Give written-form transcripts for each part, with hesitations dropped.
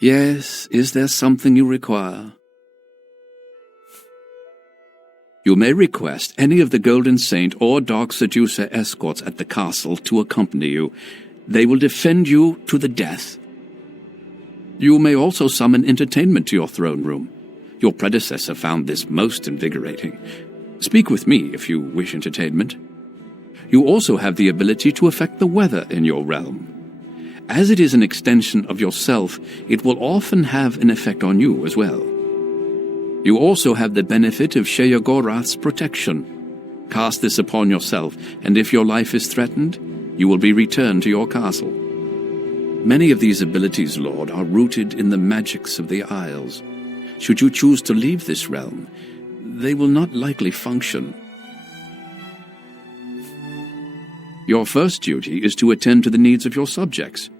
Yes, is there something you require? You may request any of the Golden Saint or Dark Seducer escorts at the castle to accompany you. They will defend you to the death. You may also summon entertainment to your throne room. Your predecessor found this most invigorating. Speak with me if you wish entertainment. You also have the ability to affect the weather in your realm. As it is an extension of yourself, it will often have an effect on you as well. You also have the benefit of Sheogorath's protection. Cast this upon yourself, and if your life is threatened, you will be returned to your castle. Many of these abilities, Lord, are rooted in the magics of the Isles. Should you choose to leave this realm, they will not likely function. Your first duty is to attend to the needs of your subjects.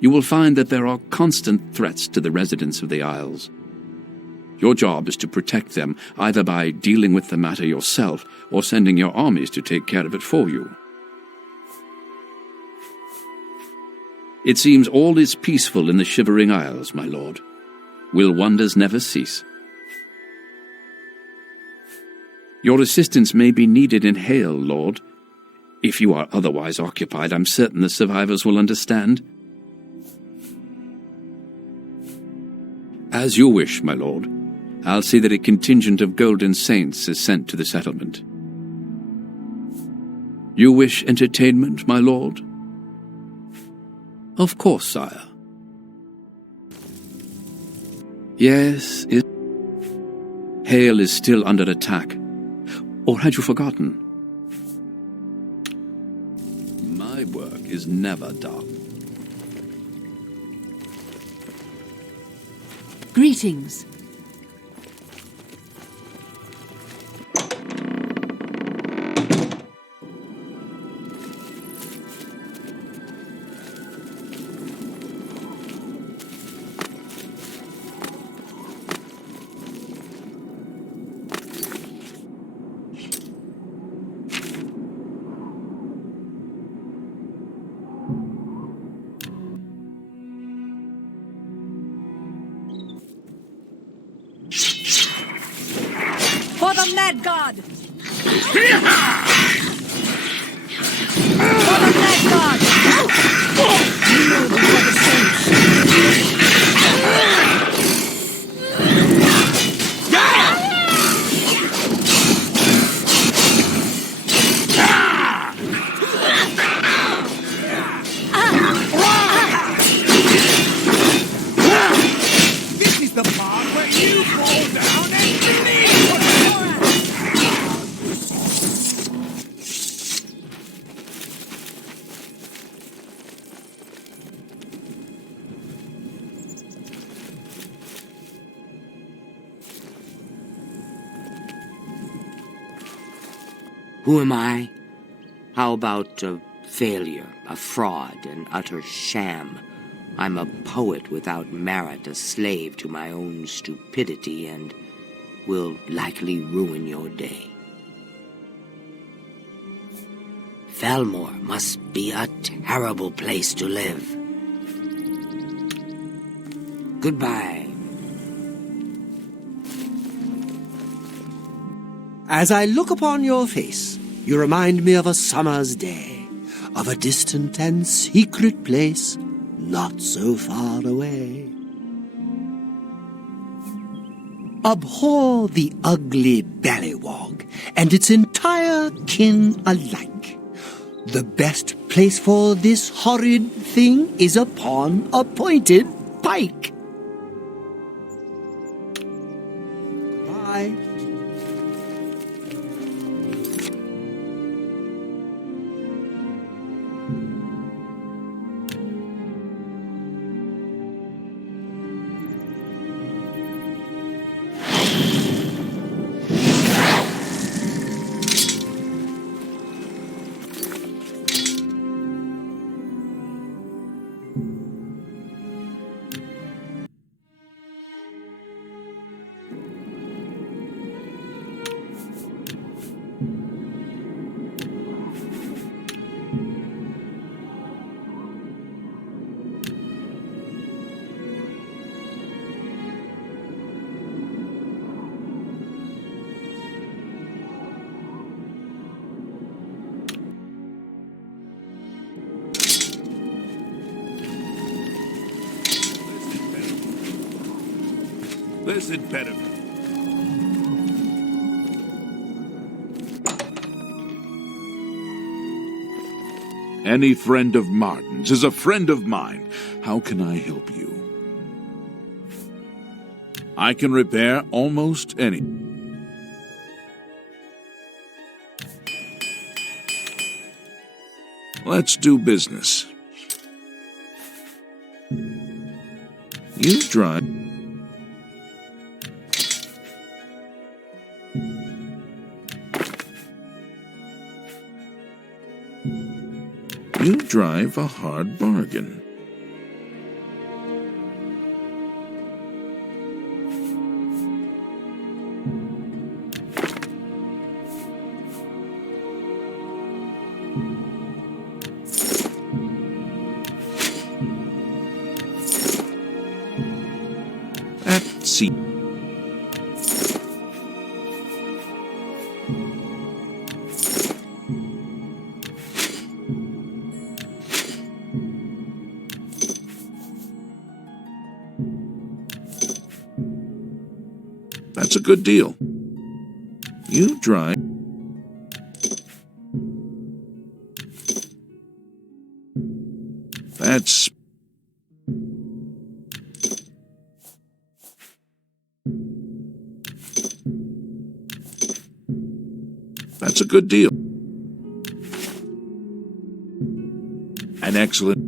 You will find that there are constant threats to the residents of the Isles. Your job is to protect them, either by dealing with the matter yourself or sending your armies to take care of it for you. It seems all is peaceful in the Shivering Isles, my lord. Will wonders never cease? Your assistance may be needed in Hale, Lord. If you are otherwise occupied, I'm certain the survivors will understand. As you wish, my lord. I'll see that a contingent of Golden Saints is sent to the settlement. You wish entertainment, my lord? Of course, sire. Yes, Hale is still under attack. Or had you forgotten? My work is never done. Greetings. For the Mad God! For the Mad God! Yield for the saints! This is the part where you fall down and finish! Who am I? How about a failure, a fraud, an utter sham? I'm a poet without merit, a slave to my own stupidity, and will likely ruin your day. Felmore must be a terrible place to live. Goodbye. As I look upon your face, you remind me of a summer's day, of a distant and secret place not so far away. Abhor the ugly ballywog and its entire kin alike. The best place for this horrid thing is upon a pointed pike. Bye. This had better be. Any friend of Martin's is a friend of mine. How can I help you? I can repair almost any. Let's do business. You drive. You drive a hard bargain. Let's see. That's a good deal. You drive. That's a good deal. An excellent.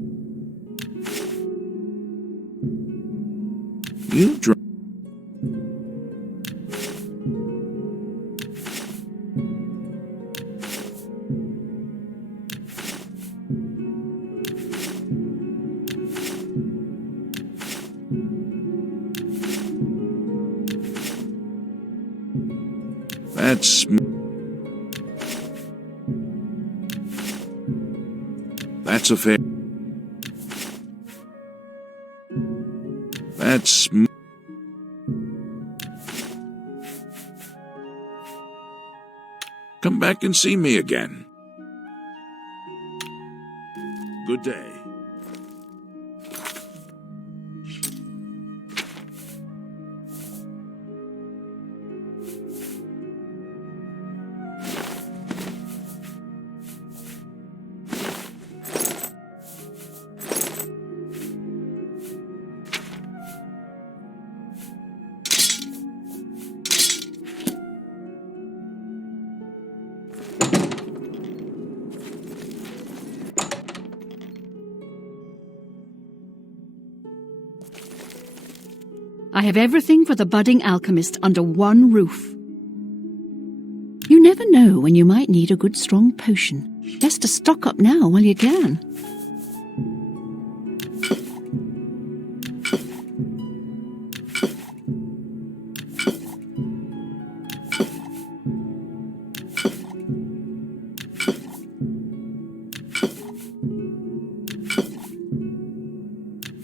You drive. That's a fair. That's. Come back and see me again. Good day. I have everything for the budding alchemist under one roof. You never know when you might need a good strong potion. Best to stock up now while you can.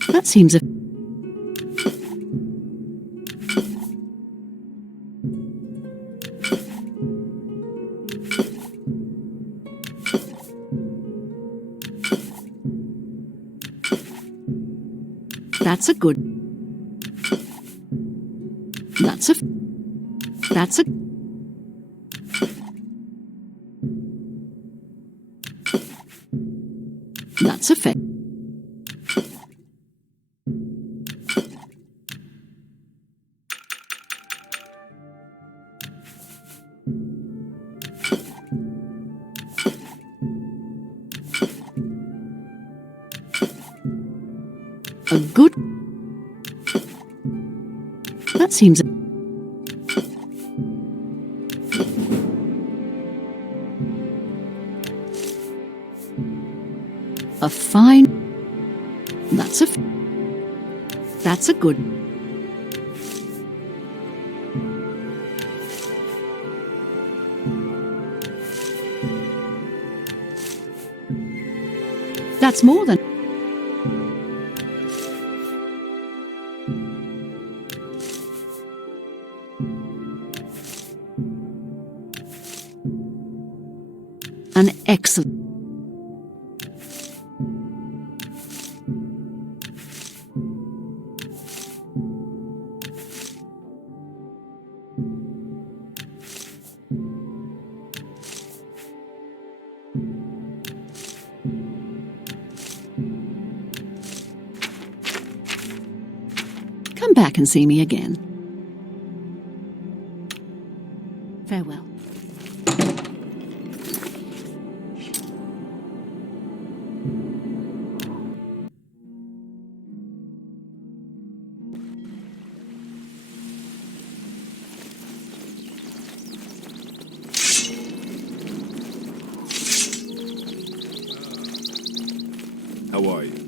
That seems a... That's a good... That's a... That's a... That's a fair... A good... That seems... A fine... That's a... That's a good... That's more than... An excellent... Come back and see me again. Farewell. How are you?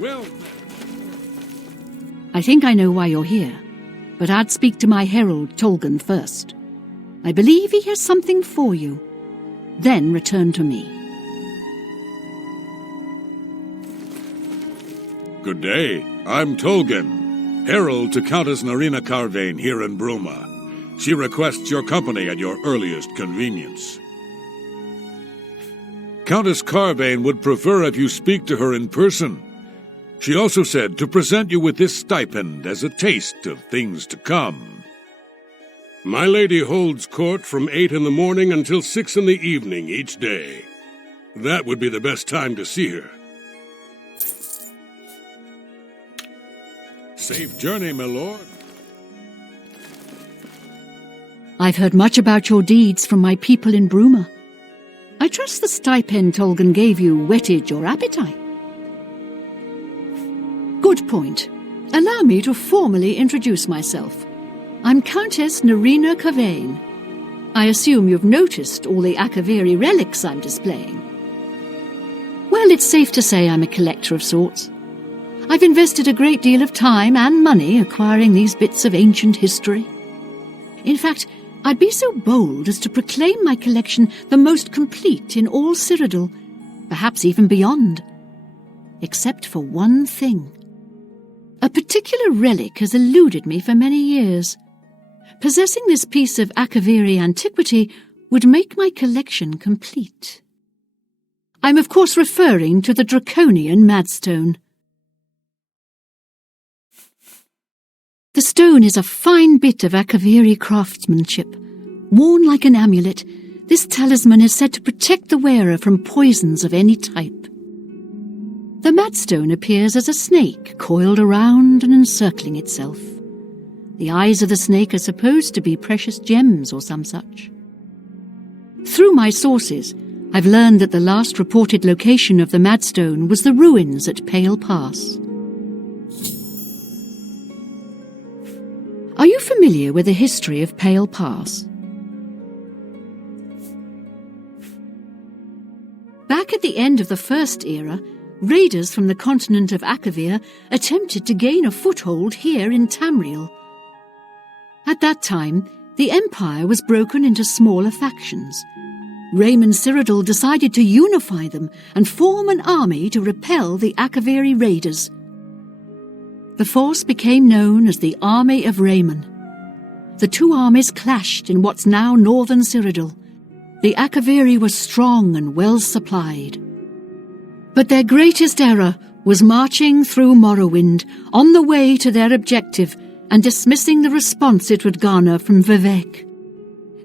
Well, I think I know why you're here, but I'd speak to my herald Tolgan first. I believe he has something for you. Then return to me. good day. I'm Tolgan, herald to Countess Narina Carvane here in Bruma. She requests your company at your earliest convenience. Countess Carvane would prefer if you speak to her in person. She also said to present you with this stipend as a taste of things to come. My lady holds court from 8 in the morning until 6 in the evening each day. That would be the best time to see her. Safe journey, my lord. I've heard much about your deeds from my people in Bruma. I trust the stipend Tolgan gave you whetted your appetite. Good point. Allow me to formally introduce myself. I'm Countess Narina Carvane. I assume you've noticed all the Akaviri relics I'm displaying. Well, it's safe to say I'm a collector of sorts. I've invested a great deal of time and money acquiring these bits of ancient history. In fact, I'd be so bold as to proclaim my collection the most complete in all Cyrodiil, perhaps even beyond. Except for one thing. A particular relic has eluded me for many years. Possessing this piece of Akaviri antiquity would make my collection complete. I'm of course referring to the Draconian Madstone. The stone is a fine bit of Akaviri craftsmanship. Worn like an amulet, this talisman is said to protect the wearer from poisons of any type. The Madstone appears as a snake coiled around and encircling itself. The eyes of the snake are supposed to be precious gems or some such. Through my sources, I've learned that the last reported location of the Madstone was the ruins at Pale Pass. Are you familiar with the history of Pale Pass? Back at the end of the First Era, raiders from the continent of Akavir attempted to gain a foothold here in Tamriel. At that time, the Empire was broken into smaller factions. Raymond Cyrodiil decided to unify them and form an army to repel the Akaviri raiders. The force became known as the Army of Raymond. The two armies clashed in what's now northern Cyrodiil. The Akaviri were strong and well supplied. But their greatest error was marching through Morrowind on the way to their objective and dismissing the response it would garner from Vivek.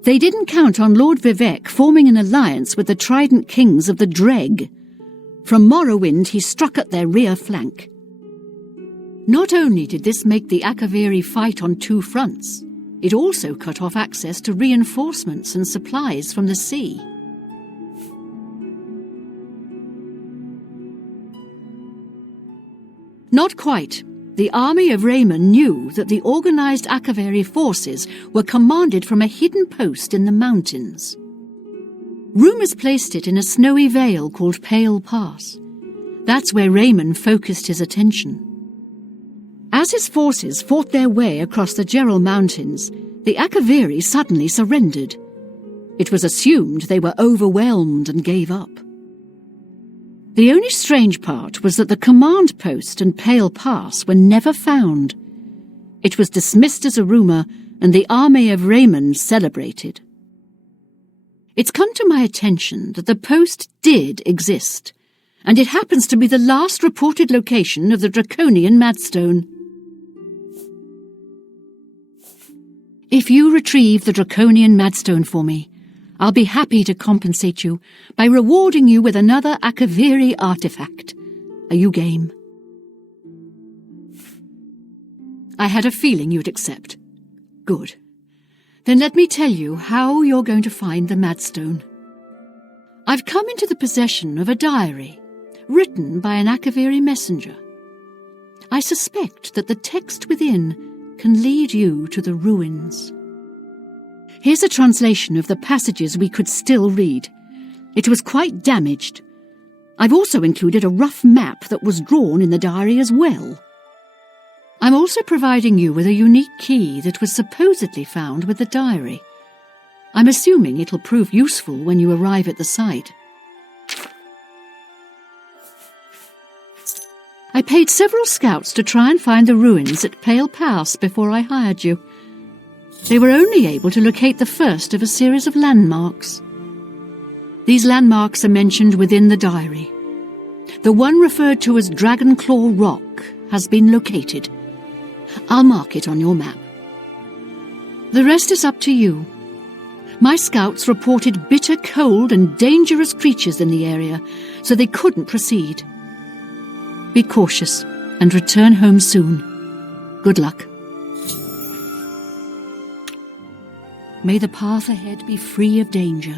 They didn't count on Lord Vivek forming an alliance with the Trident Kings of the Dreg. From Morrowind he struck at their rear flank. Not only did this make the Akaviri fight on two fronts, it also cut off access to reinforcements and supplies from the sea. Not quite. The army of Raymond knew that the organized Akaviri forces were commanded from a hidden post in the mountains. Rumors placed it in a snowy vale called Pale Pass. That's where Raymond focused his attention. As his forces fought their way across the Gerald Mountains, the Akaviri suddenly surrendered. It was assumed they were overwhelmed and gave up. The only strange part was that the command post and Pale Pass were never found. It was dismissed as a rumor, and the army of Raymond celebrated. It's come to my attention that the post did exist, and it happens to be the last reported location of the Draconian Madstone. If you retrieve the Draconian Madstone for me, I'll be happy to compensate you by rewarding you with another Akaviri artifact. Are you game? I had a feeling you'd accept. Good. Then let me tell you how you're going to find the Madstone. I've come into the possession of a diary, written by an Akaviri messenger. I suspect that the text within can lead you to the ruins. Here's a translation of the passages we could still read. It was quite damaged. I've also included a rough map that was drawn in the diary as well. I'm also providing you with a unique key that was supposedly found with the diary. I'm assuming it'll prove useful when you arrive at the site. I paid several scouts to try and find the ruins at Pale Pass before I hired you. They were only able to locate the first of a series of landmarks. These landmarks are mentioned within the diary. The one referred to as Dragonclaw Rock has been located. I'll mark it on your map. The rest is up to you. My scouts reported bitter cold and dangerous creatures in the area, so they couldn't proceed. Be cautious and return home soon. Good luck. May the path ahead be free of danger.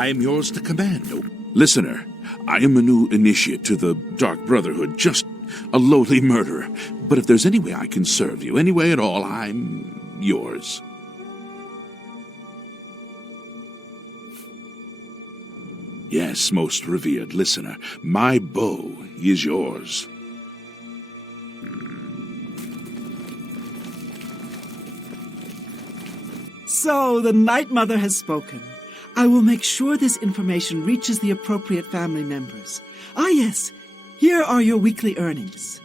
I am yours to command. Listener, I am a new initiate to the Dark Brotherhood, just a lowly murderer. But if there's any way I can serve you, any way at all, I'm yours. Yes, most revered listener, my bow is yours. So, the Night Mother has spoken. I will make sure this information reaches the appropriate family members. Ah, yes, here are your weekly earnings.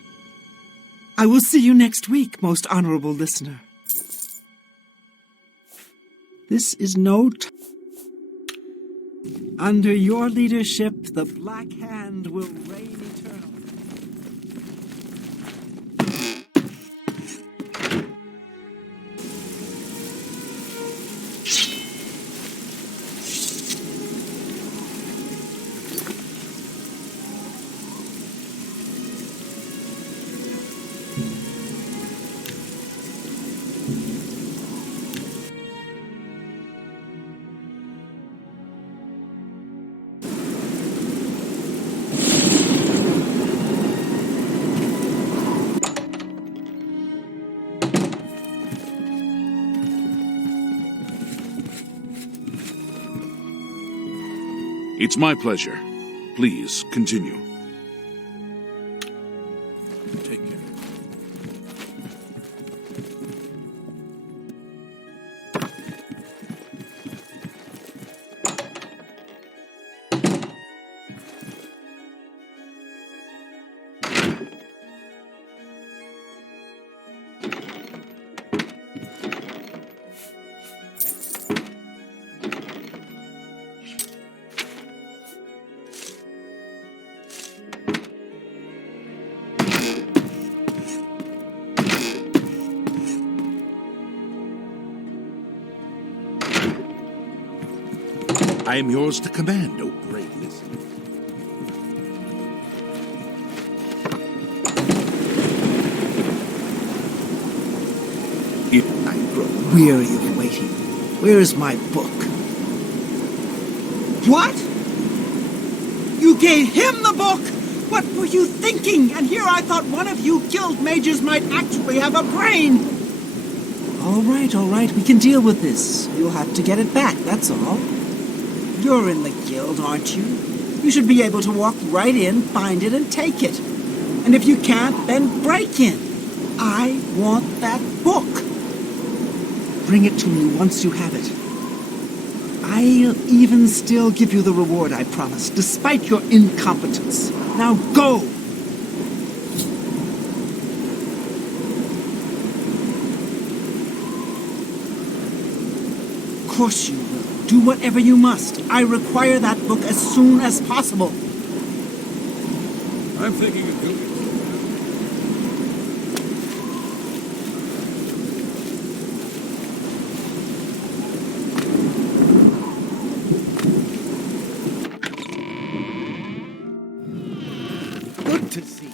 I will see you next week, most honorable listener. This is Under your leadership, the Black Hand will reign eternally. It's my pleasure. Please, continue. Take care. I am yours to command, O brave listener. I grow weary of waiting. Where is my book? What? You gave him the book? What were you thinking? And here I thought one of you guild mages might actually have a brain. All right, we can deal with this. You'll have to get it back, that's all. You're in the guild, aren't you? You should be able to walk right in, find it, and take it. And if you can't, then break in. I want that book. Bring it to me once you have it. I'll even still give you the reward I promised, despite your incompetence. Now go! Of course you will. Do whatever you must. I require that book as soon as possible. I'm thinking of doing Good to see.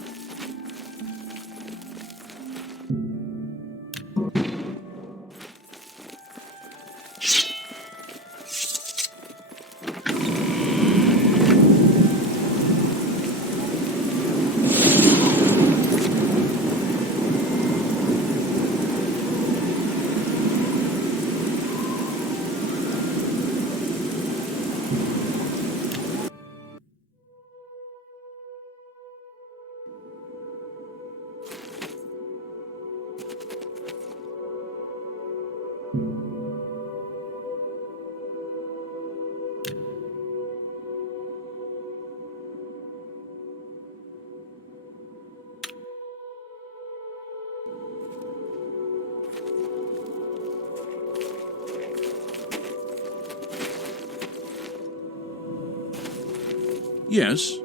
Yes.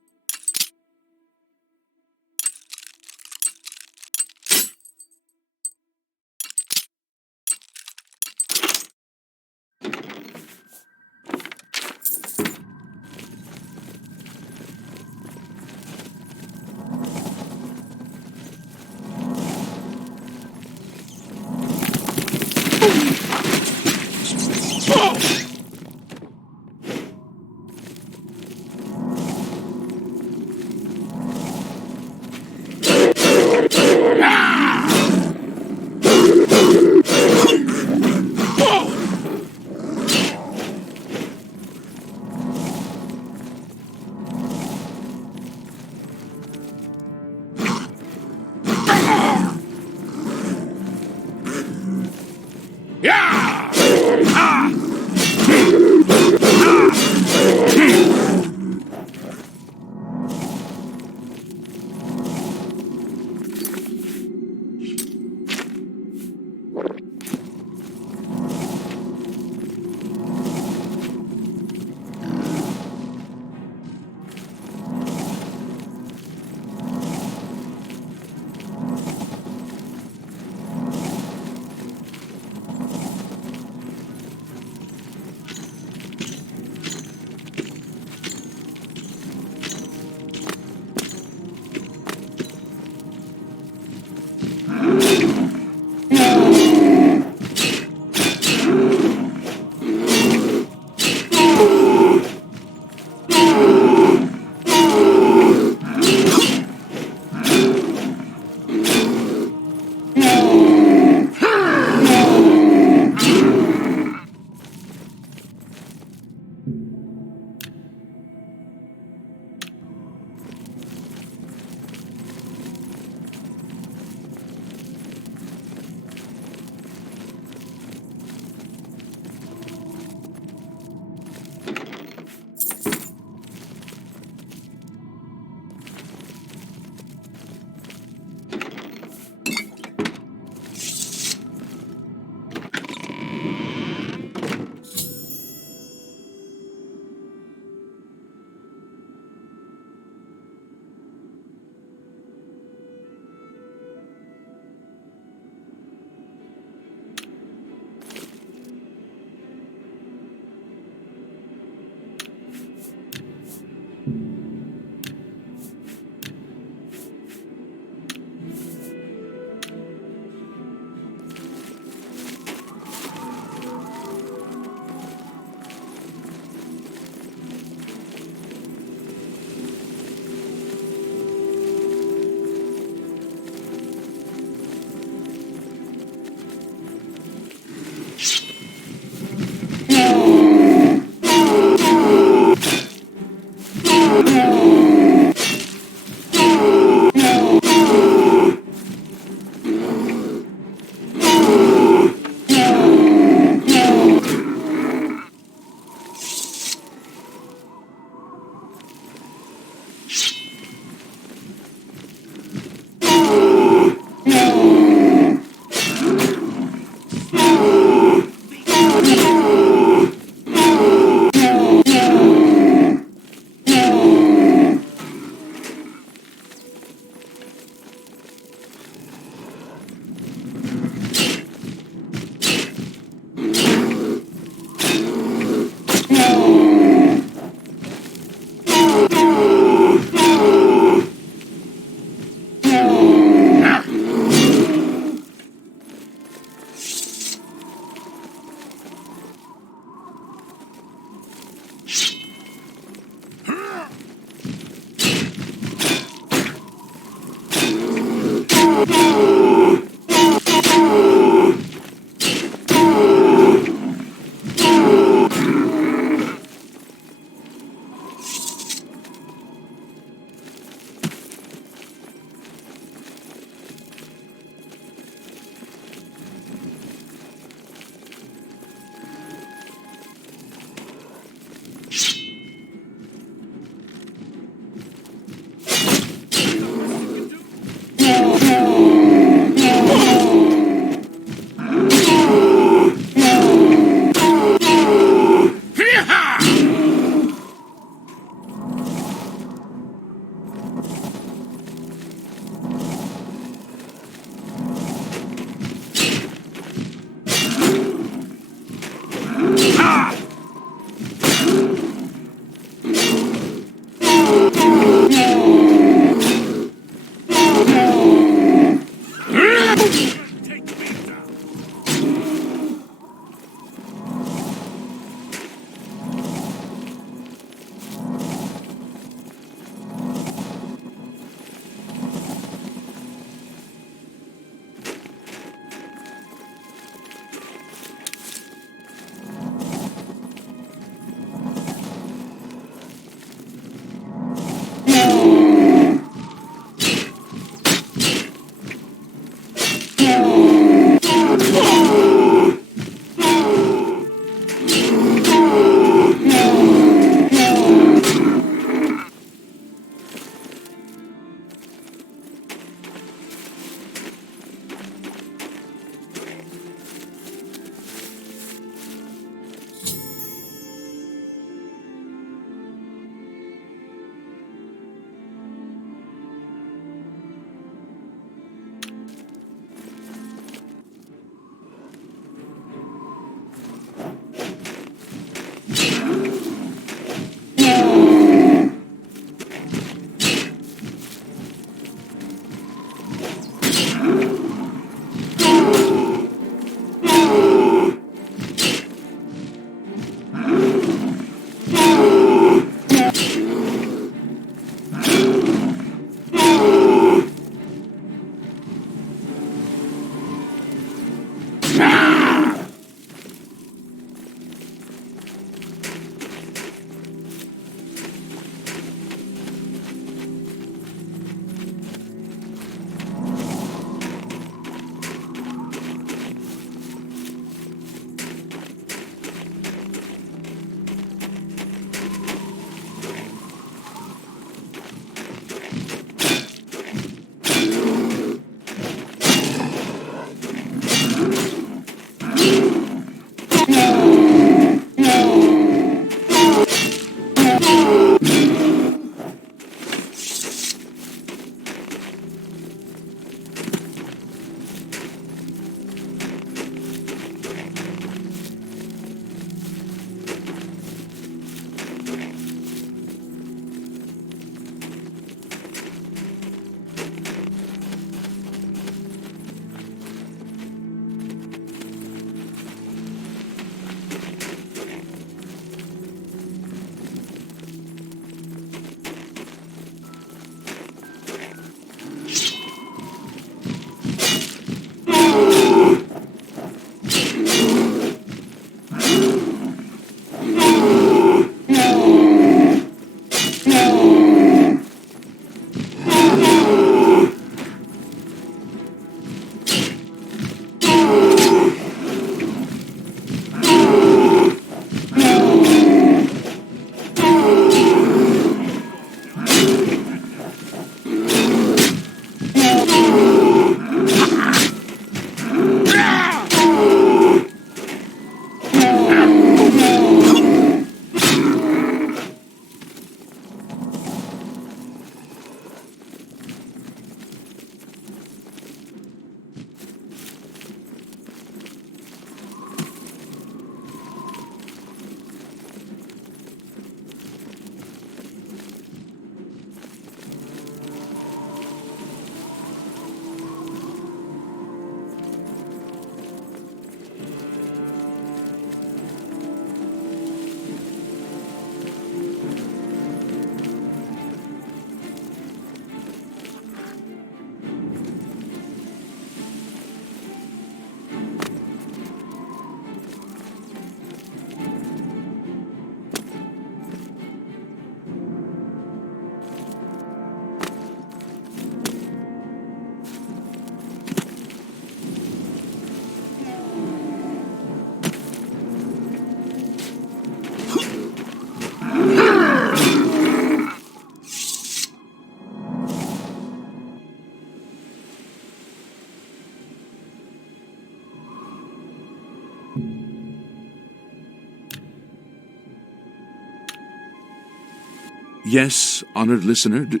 Yes, honored listener. Do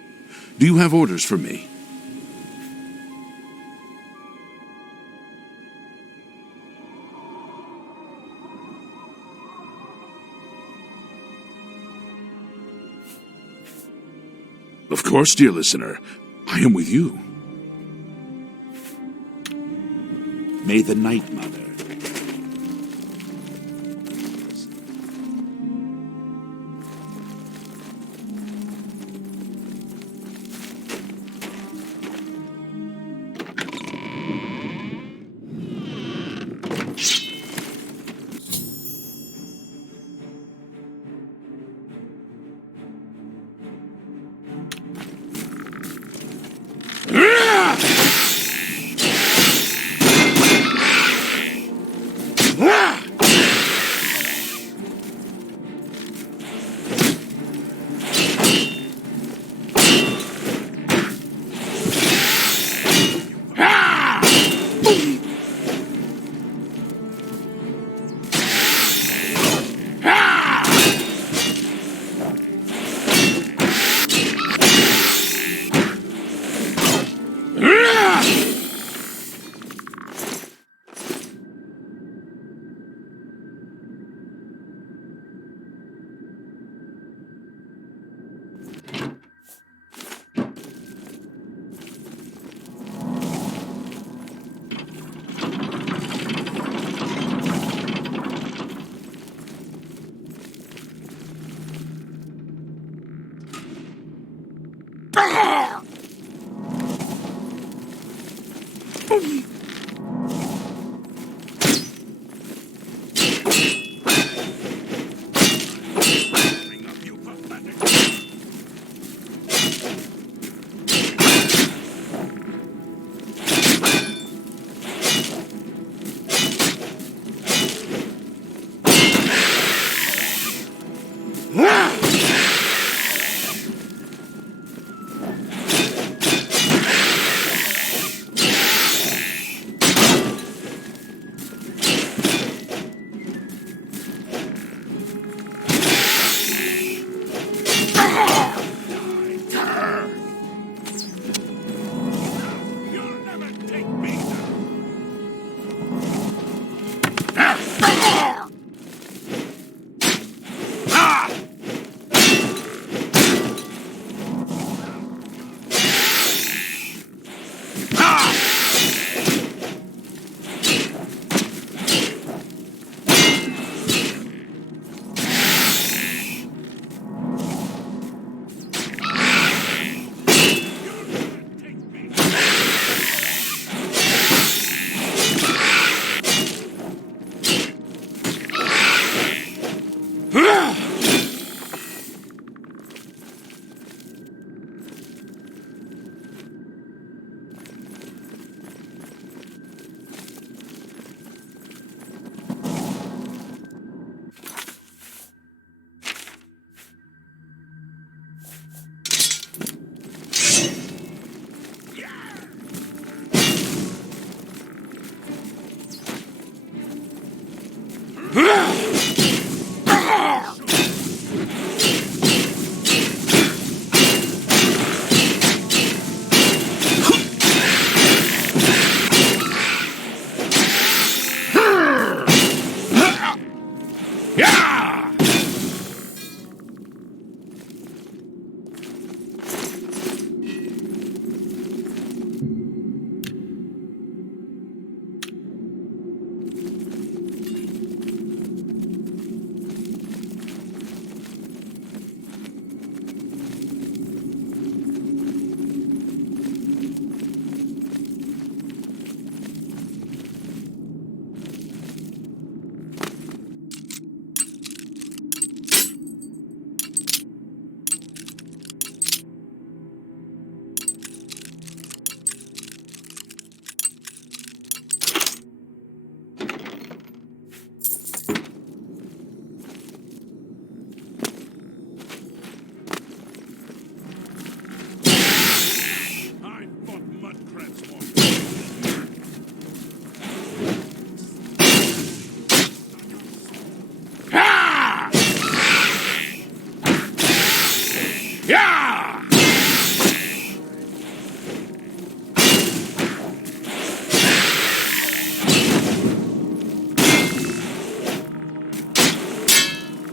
you have orders for me? Of course, dear listener. I am with you. May the Night Mother.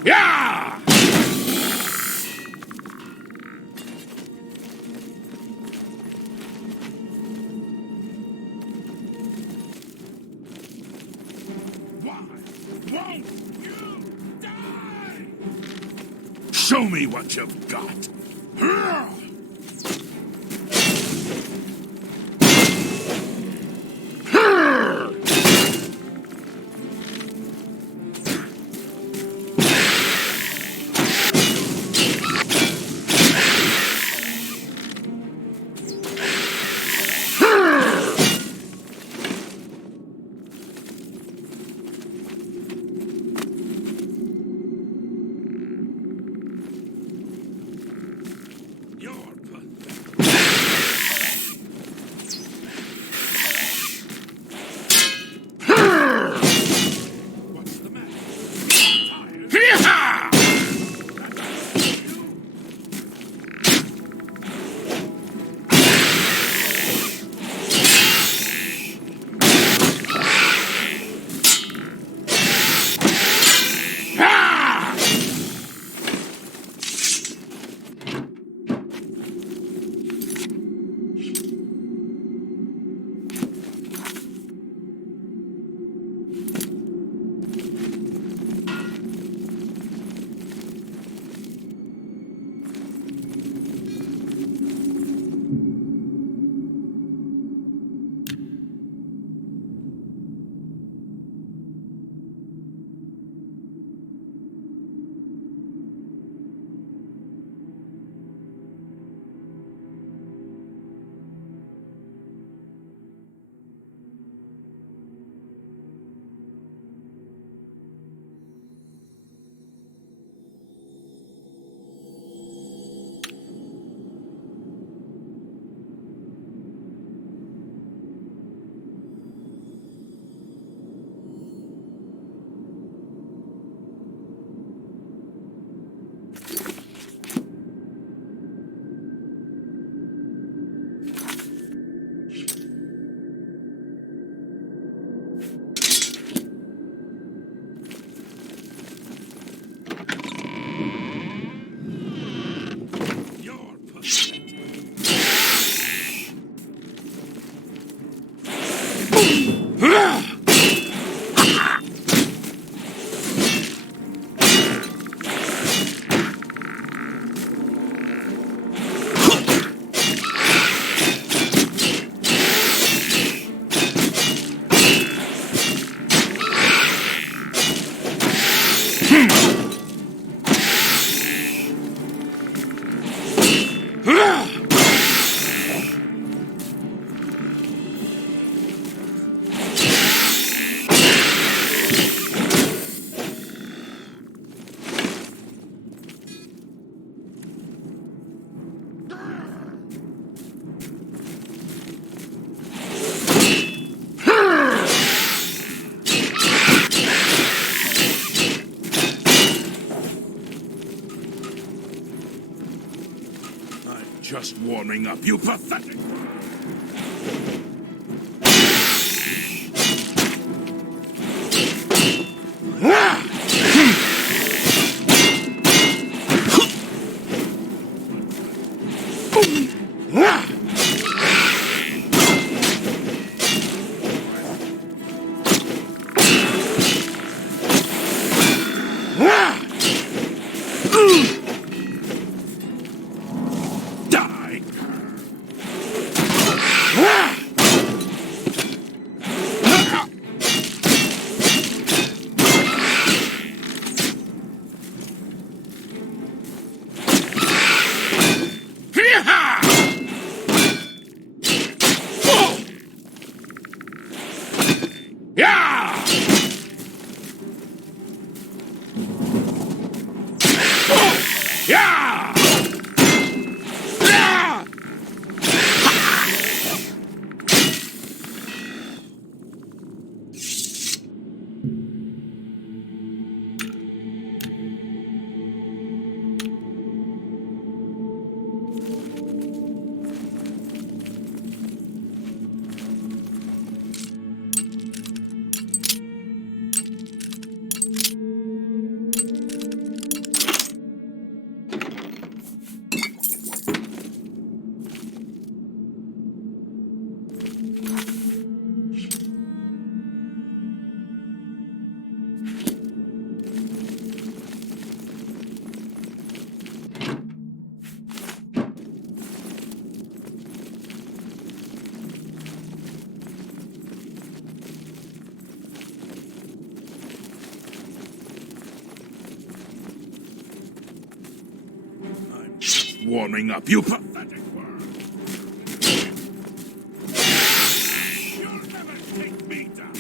Yeah! Why won't you die? Show me what you've got. Just warming up, you pathetic... warming up, you pathetic worm. You'll never take me down.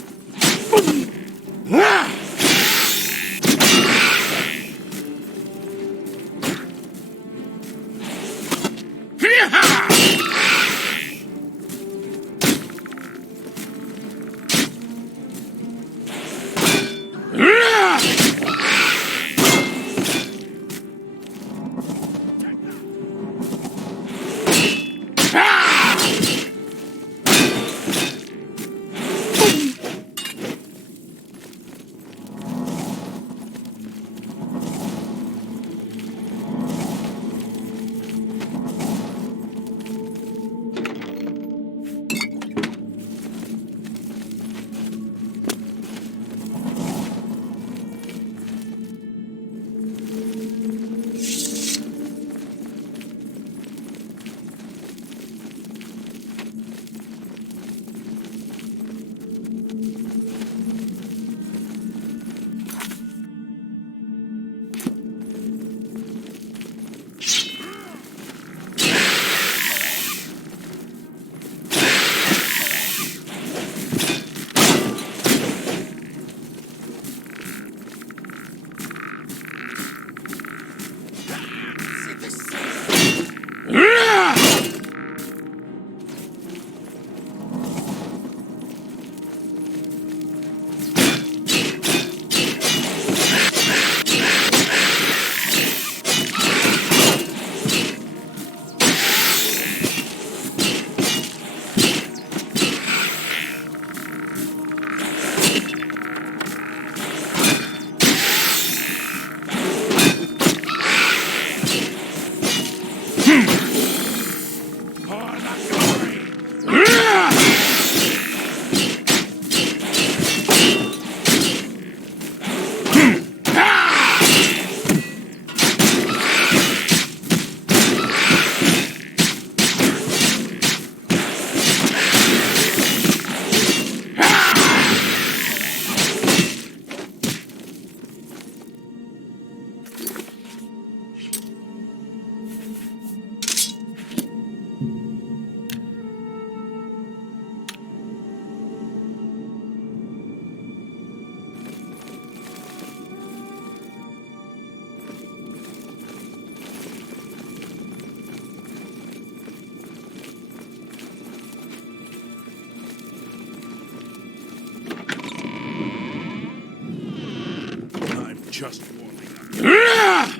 Just warming up.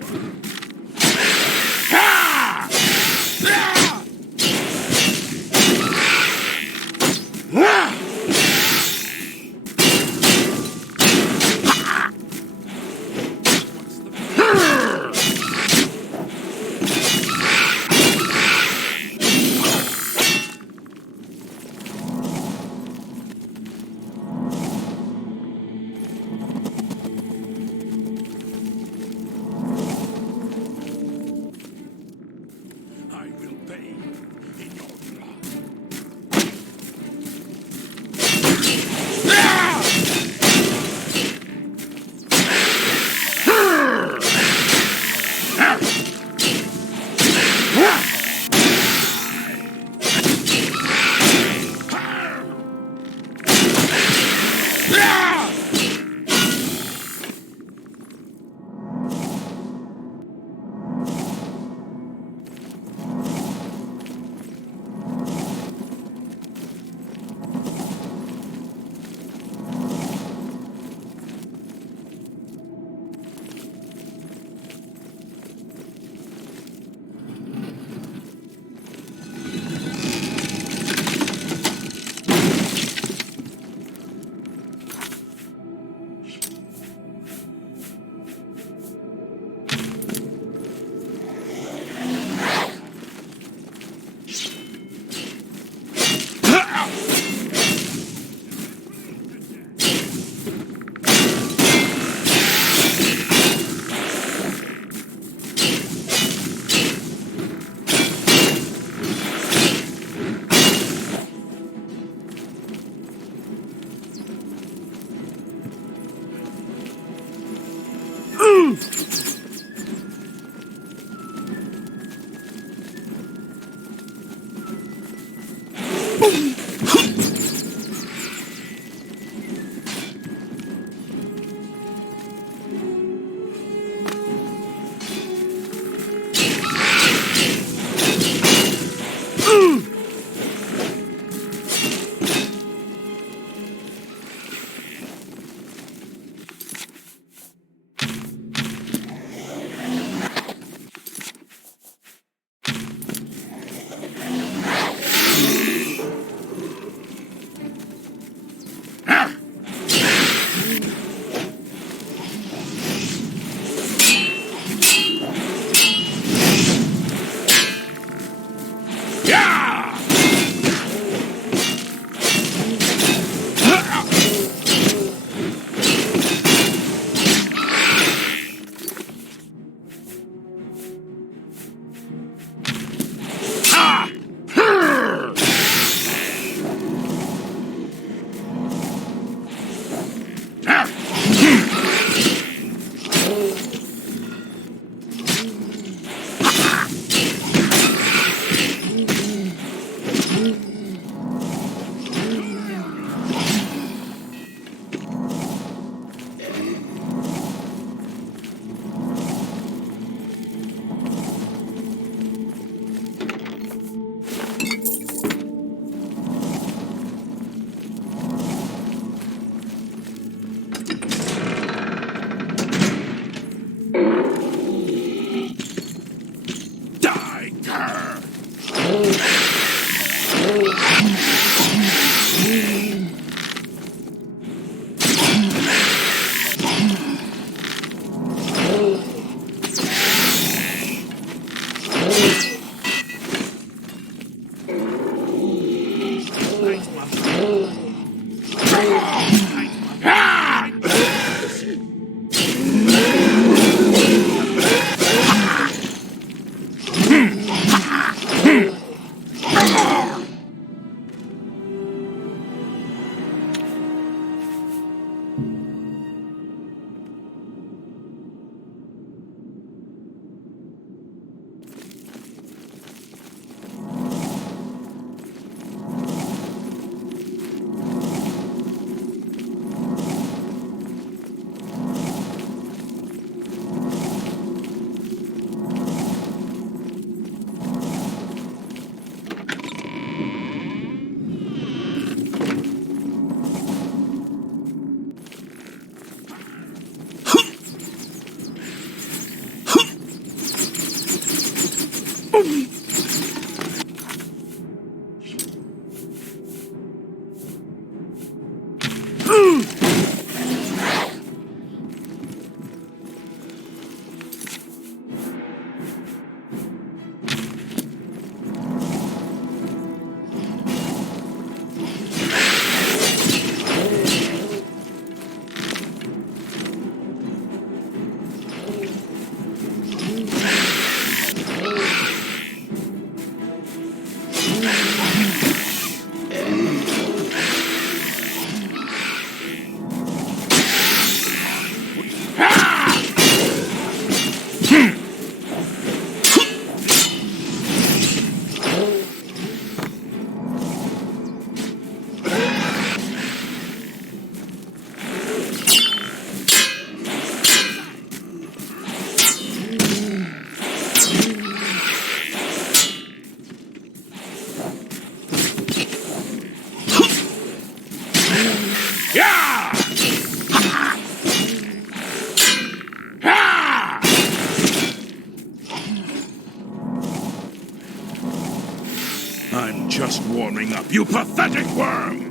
just warming up, you pathetic worm!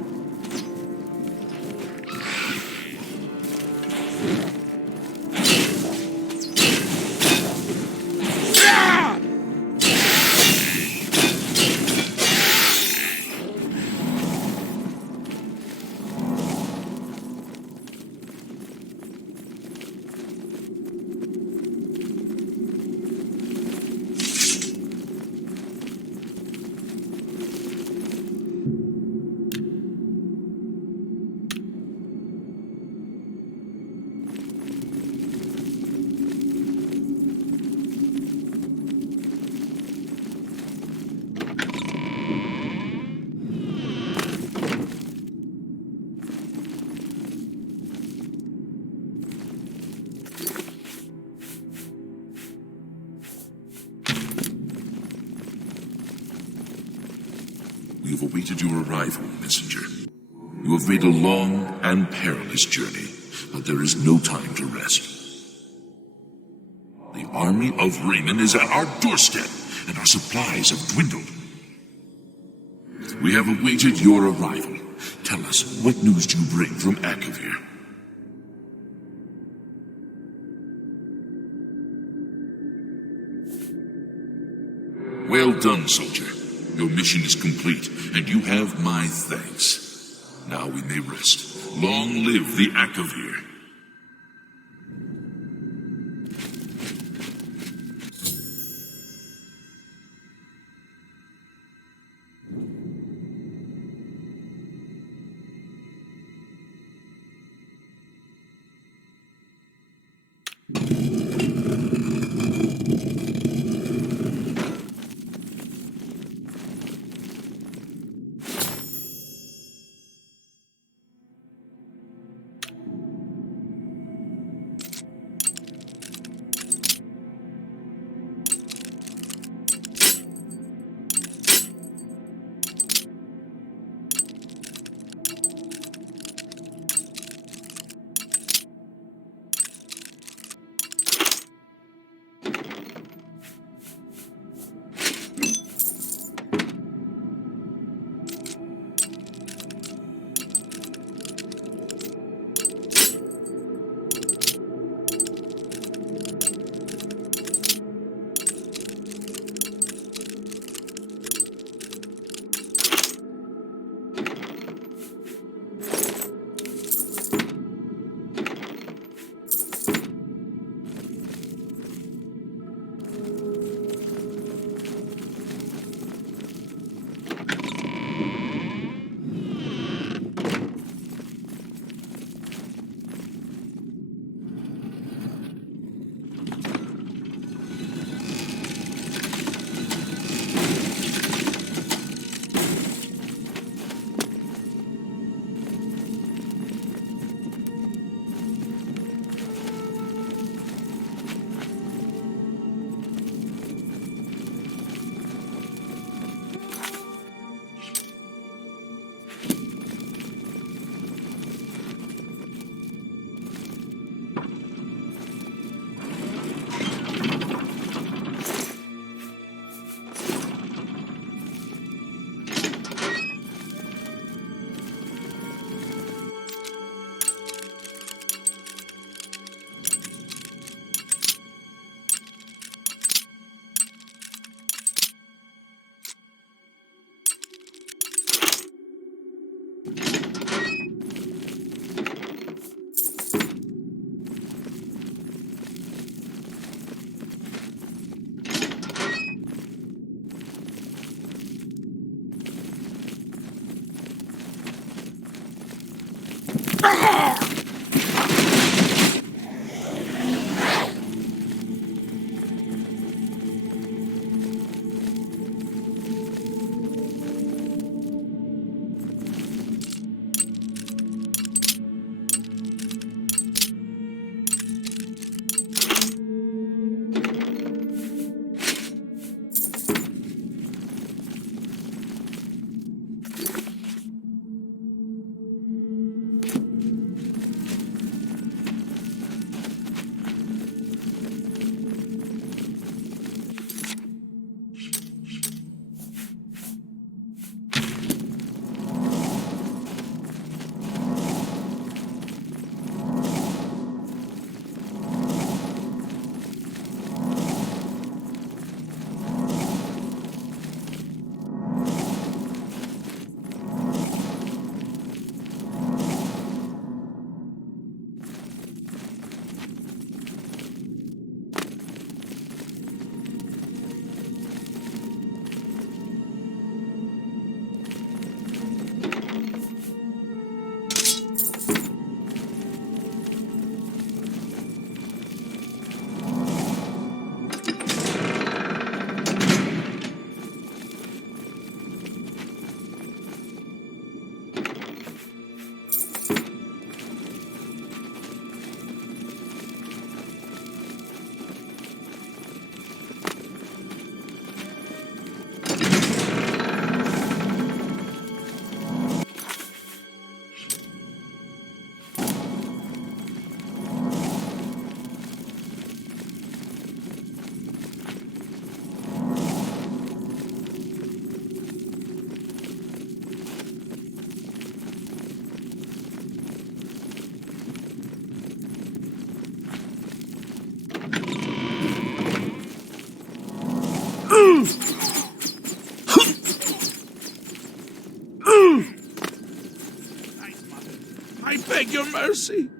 We have awaited your arrival, messenger. You have made a long and perilous journey, but there is no time to rest. The army of Raymond is at our doorstep, and our supplies have dwindled. We have awaited your arrival. Tell us, what news do you bring from Akavir? Well done, soldier. Your mission is complete, and you have my thanks. Now we may rest. Long live the Akavir. beg your mercy.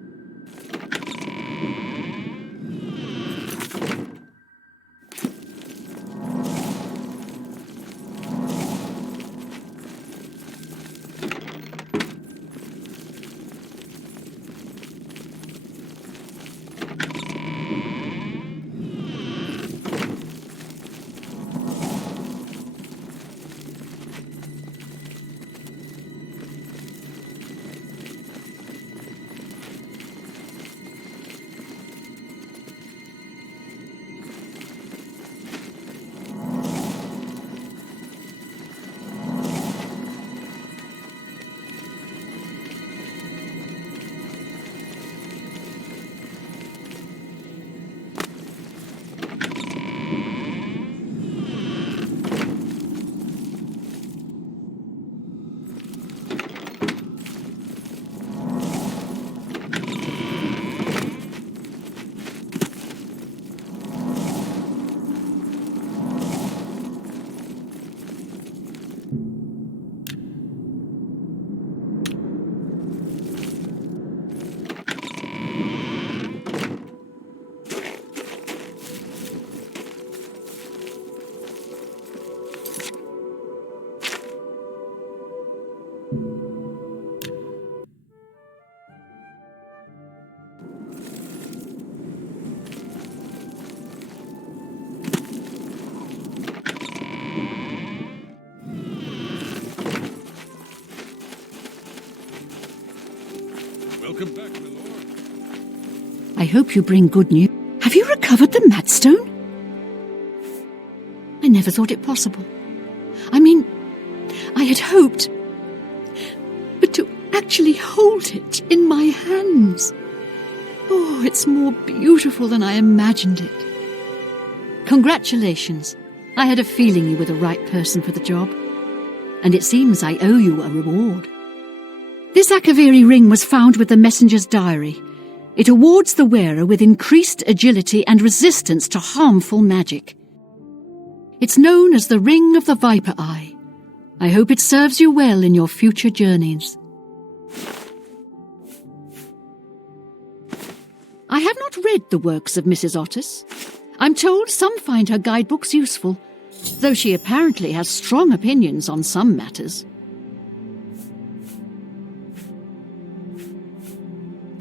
Welcome back, my lord. I hope you bring good news. Have you recovered the Madstone? I never thought it possible. I mean, I had hoped. But to actually hold it in my hands. Oh, it's more beautiful than I imagined it. Congratulations. I had a feeling you were the right person for the job. And it seems I owe you a reward. This Akaviri ring was found with the messenger's diary. It awards the wearer with increased agility and resistance to harmful magic. It's known as the Ring of the Viper Eye. I hope it serves you well in your future journeys. I have not read the works of Mrs. Otis. I'm told some find her guidebooks useful, though she apparently has strong opinions on some matters.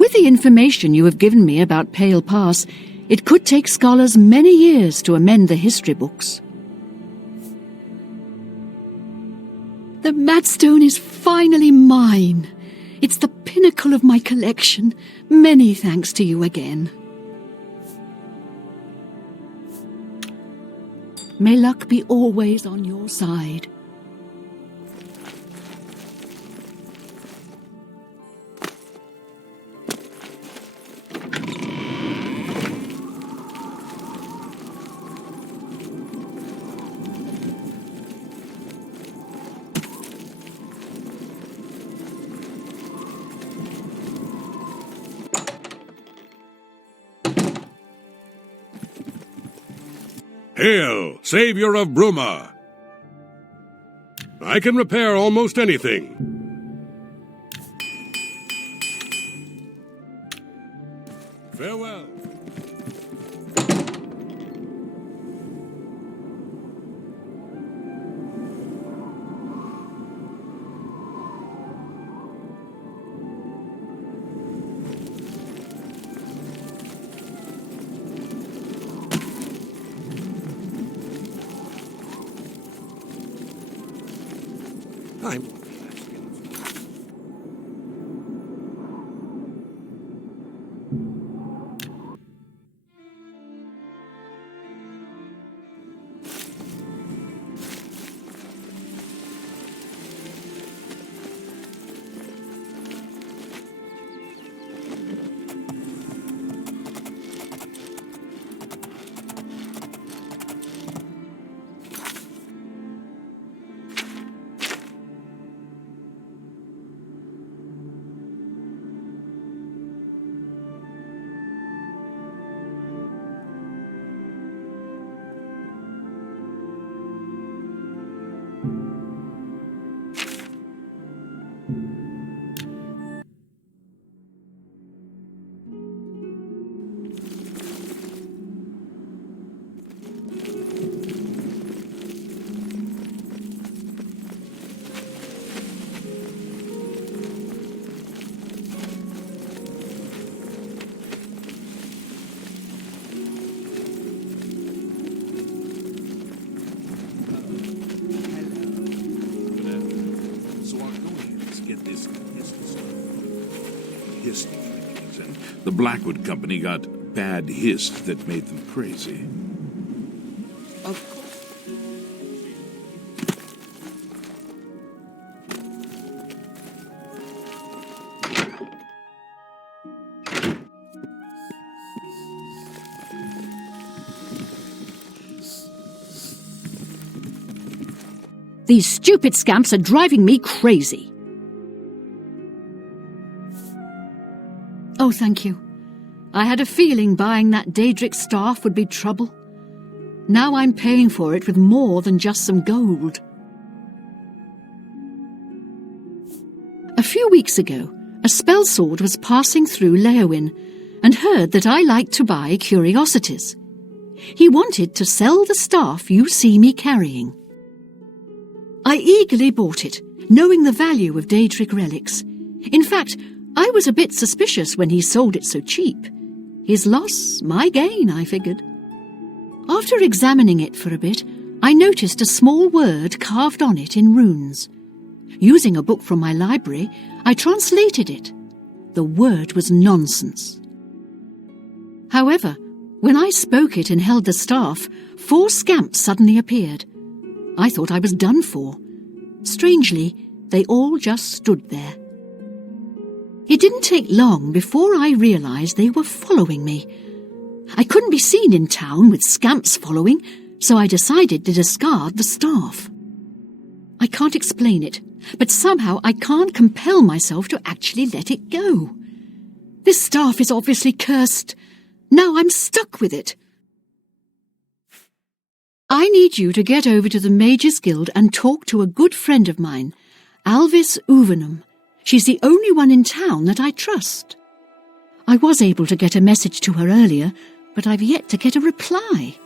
With the information you have given me about Pale Pass, it could take scholars many years to amend the history books. The Madstone is finally mine. It's the pinnacle of my collection. Many thanks to you again. May luck be always on your side. Hail, Savior of Bruma! I can repair almost anything. Farewell. hissed trees, and the Blackwood Company got bad hissed that made them crazy. Of course. These stupid scamps are driving me crazy. Oh, thank you. I had a feeling buying that Daedric staff would be trouble. Now I'm paying for it with more than just some gold. A few weeks ago, a spellsword was passing through Leowin and heard that I liked to buy curiosities. He wanted to sell the staff you see me carrying. I eagerly bought it, knowing the value of Daedric relics. In fact, I was a bit suspicious when he sold it so cheap. His loss, my gain, I figured. After examining it for a bit, I noticed a small word carved on it in runes. Using a book from my library, I translated it. The word was nonsense. However, when I spoke it and held the staff, 4 scamps suddenly appeared. I thought I was done for. Strangely, they all just stood there. It didn't take long before I realized they were following me. I couldn't be seen in town with scamps following, so I decided to discard the staff. I can't explain it, but somehow I can't compel myself to actually let it go. This staff is obviously cursed. Now I'm stuck with it. I need you to get over to the Mages Guild and talk to a good friend of mine, Alvis Uvenum. She's the only one in town that I trust. I was able to get a message to her earlier, but I've yet to get a reply.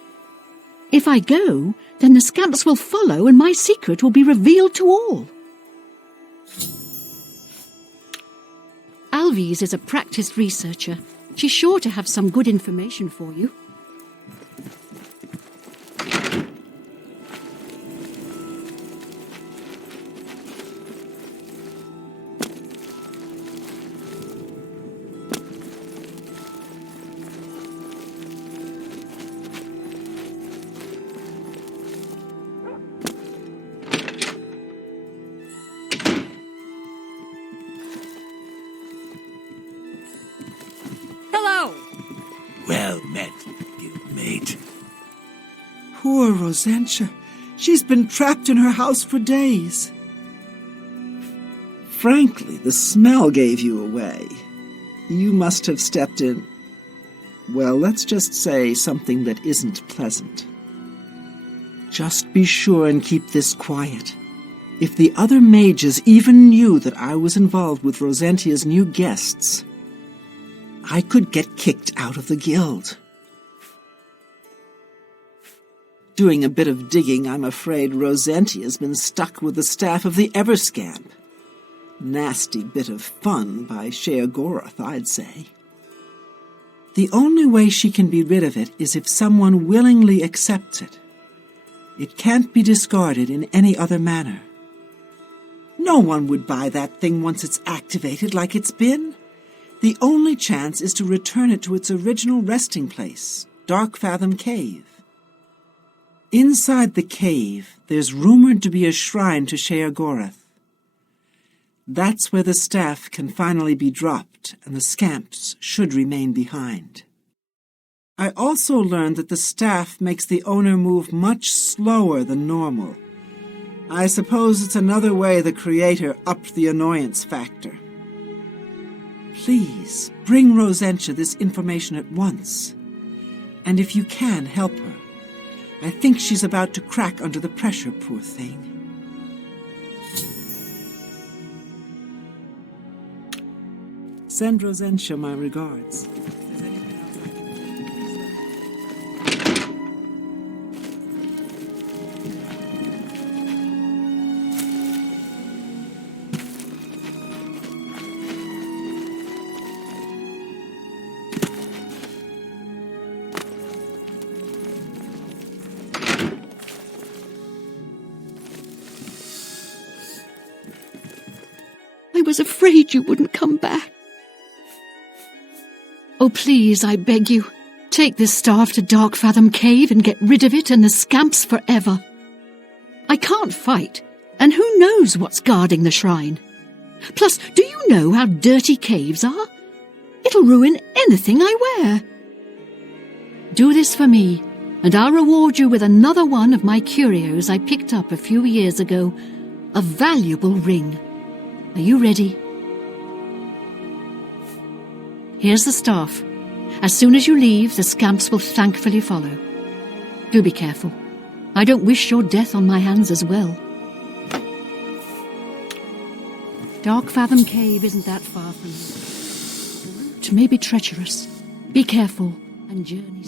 If I go, then the scamps will follow and my secret will be revealed to all. Alvis is a practiced researcher. She's sure to have some good information for you. Hello! Well met, guildmate. Poor Rosentia. She's been trapped in her house for days. Frankly, the smell gave you away. You must have stepped in, well, let's just say something that isn't pleasant. Just be sure and keep this quiet. If the other mages even knew that I was involved with Rosentia's new guests, I could get kicked out of the guild. Doing a bit of digging, I'm afraid Rosentia's been stuck with the staff of the Everscamp. Nasty bit of fun by Sheogorath, I'd say. The only way she can be rid of it is if someone willingly accepts it. It can't be discarded in any other manner. No one would buy that thing once it's activated like it's been. The only chance is to return it to its original resting place, Darkfathom Cave. Inside the cave, there's rumored to be a shrine to Sheogorath. That's where the staff can finally be dropped, and the scamps should remain behind. I also learned that the staff makes the owner move much slower than normal. I suppose it's another way the Creator upped the annoyance factor. Please, bring Rosentia this information at once. And if you can, help her. I think she's about to crack under the pressure, poor thing. Send Rosentia my regards. I was afraid you wouldn't come back. Oh, please, I beg you, take this staff to Darkfathom Cave and get rid of it and the scamps forever. I can't fight, and who knows what's guarding the shrine? Plus, do you know how dirty caves are? It'll ruin anything I wear. Do this for me, and I'll reward you with another one of my curios I picked up a few years ago, a valuable ring. Are you ready? Here's the staff. As soon as you leave, the scamps will thankfully follow. Do be careful. I don't wish your death on my hands as well. Darkfathom Cave isn't that far from here. The route may be treacherous. Be careful and journey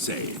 safe. Say.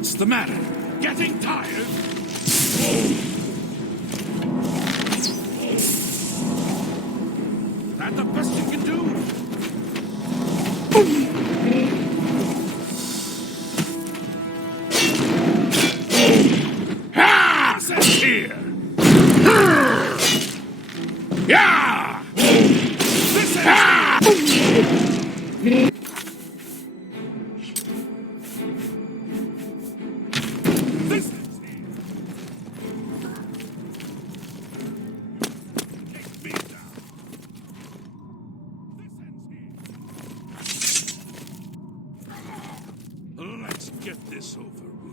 What's the matter? Getting tired? That the best you can do? Sit here! Yeah! This is... This is... Take me down. Let's get this over with.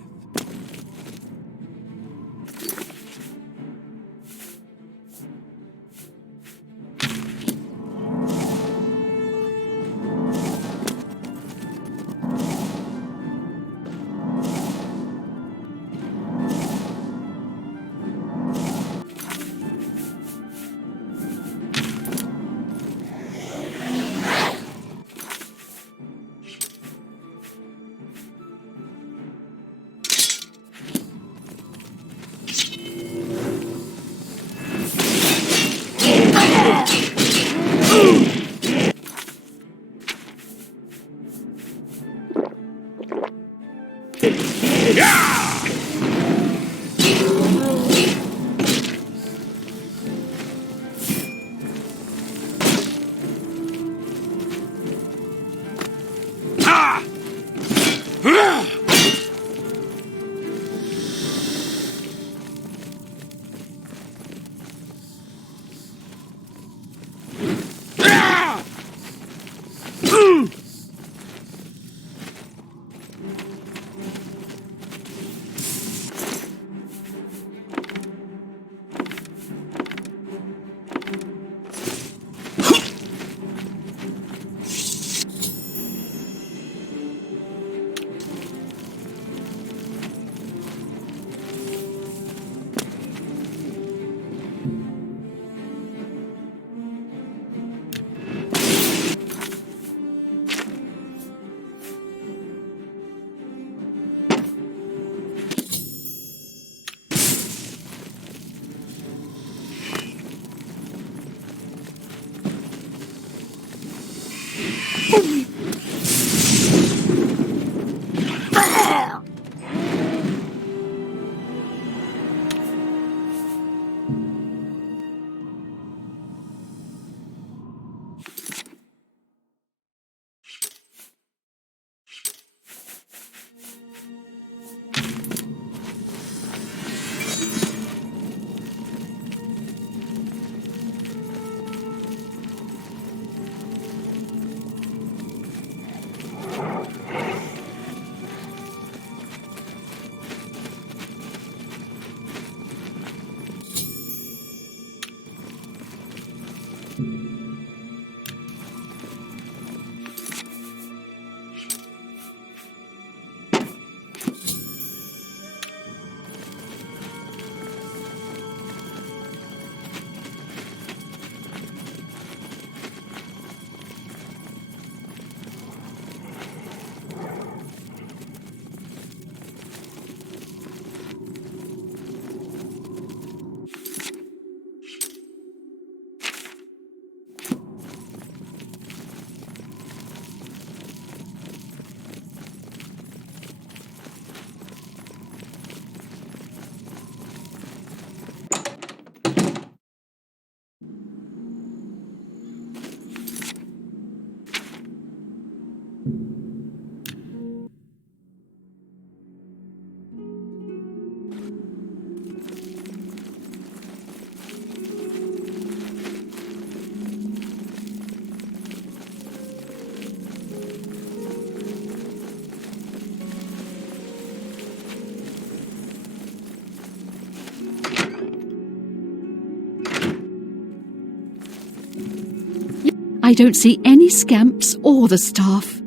I don't see any scamps or the staff.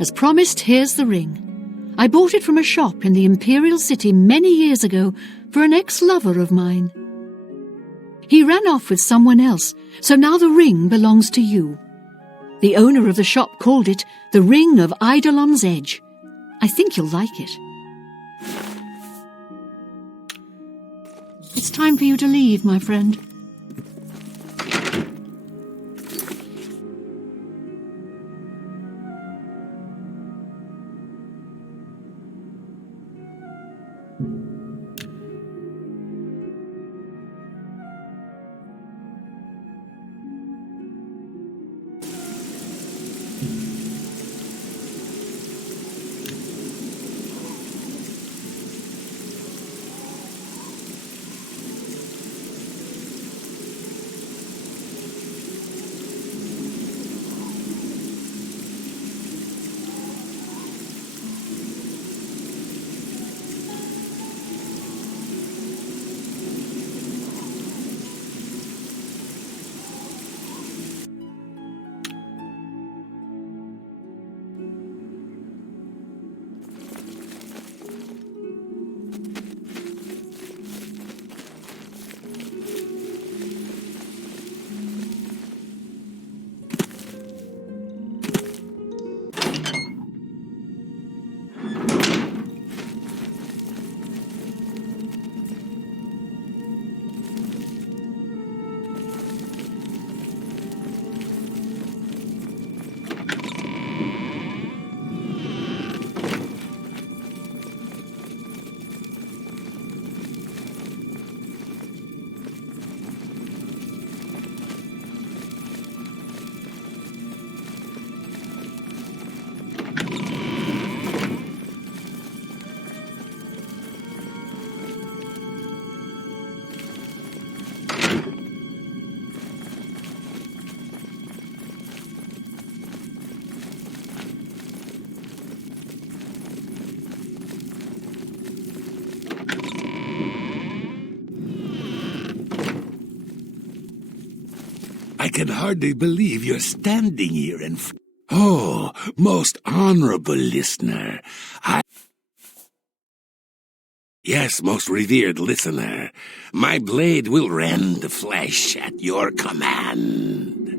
As promised, here's the ring. I bought it from a shop in the Imperial City many years ago for an ex-lover of mine. He ran off with someone else, so now the ring belongs to you. The owner of the shop called it The Ring of Eidolon's Edge. I think you'll like it. It's time for you to leave, my friend. I can hardly believe you're standing here in Oh, most honorable listener, Yes, most revered listener, my blade will rend the flesh at your command.